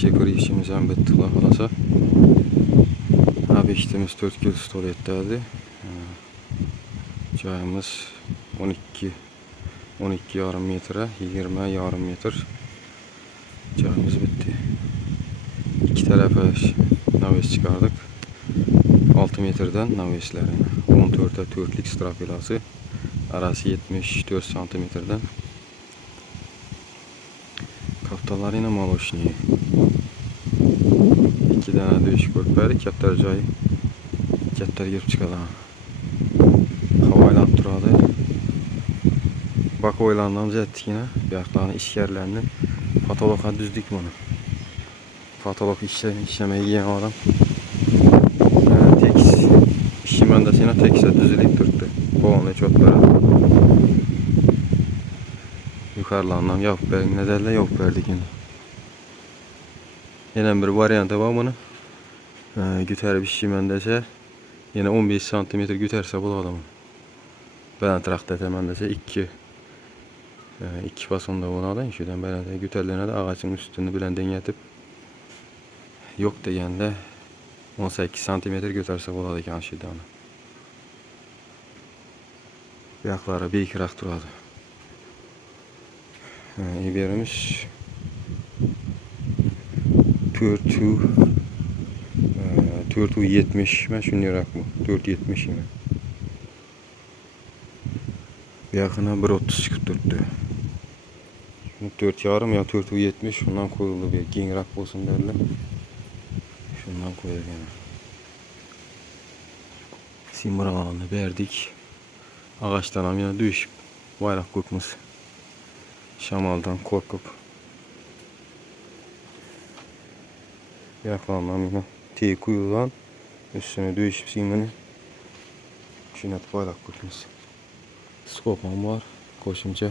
şeker işimiz hem bitti kalasa. Obyektimiz 4 kilo stol ettirdi. Çayımız 12,5 metre, 20,5 metre çayımız bitti. İki tarafa naves çıkardık. 6 metreden naveslerini 14'e 4'lük strafilası arası 74 santimetreden kaptalarıyla maloşniyi 2 tane değişik körperi kepter cayı kepter girip çıkadı. Havayla duradı. Bak oylandığımız ettik yine yaklarını işyerlerini patologa düzdük bunu. Patolog işlemeyi yiyen adam teks işimendesine tekse düzülüp durdu. Boğanlı çotları yukarılarından yapıp verdik. Ne derler yapıp verdik yine. Yine bir varyantı var bunu. Güter bir işimendese yine 15 santimetre güterse bu adamın. Ben traktat hemen dese 2 basonda buna da şuradan böyle güterlerine de ağacın üstünü bilenden yatıp yok degende 18 santimetre götürse buladı ki anşidan. Yaklara bir iki rak duradı. İberimiz Pörtü 70 ben şunu rak bu 470 yine. Yakına 1.30 çıkıp durdu. 4,5 ya 4,70 şundan koyuldu bir gen rak olsun derler. Şundan koyalım yani. Simbir alanını verdik. Ağaçtan yine düşüp bayrak kokmuş. Şamaldan korkup yaklanmam yine tey kuyulan üstüne düşüp simini şuna bayrak kokmuş. Skopam var koşumca.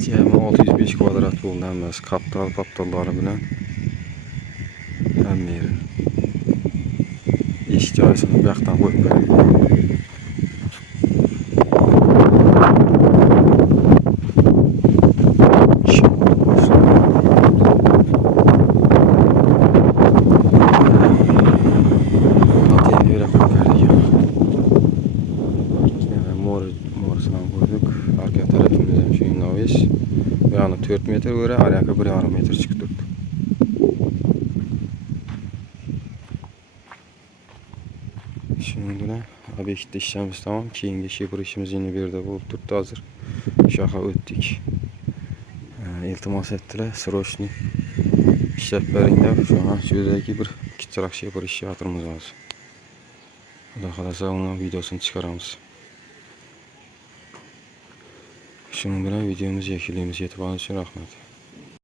Cemi 605 kvadrat bulundu hemimiz kaptalları bilen hem yerin iş cayısını bir yaktan koyup verdik. Morusuna koyduk. Arka tarafımızda şu naves. Yani 4 metre göre araya 1,5 metre çıktı. Şimdi ne? Abi işte işlemimiz tamam. Keyingi şifre işimiz yine bir de bulup tuttu hazır. Şaka öttük. İltimas ettiler. Sroşni işletlerinde şu an şuradaki bir kitrak şifre işi yatırmamız lazım. Daha kalırsa onun videosunu çıkarırız. Şunun bilen videomuzu yeşilliğimiz yetib alın için rahmet.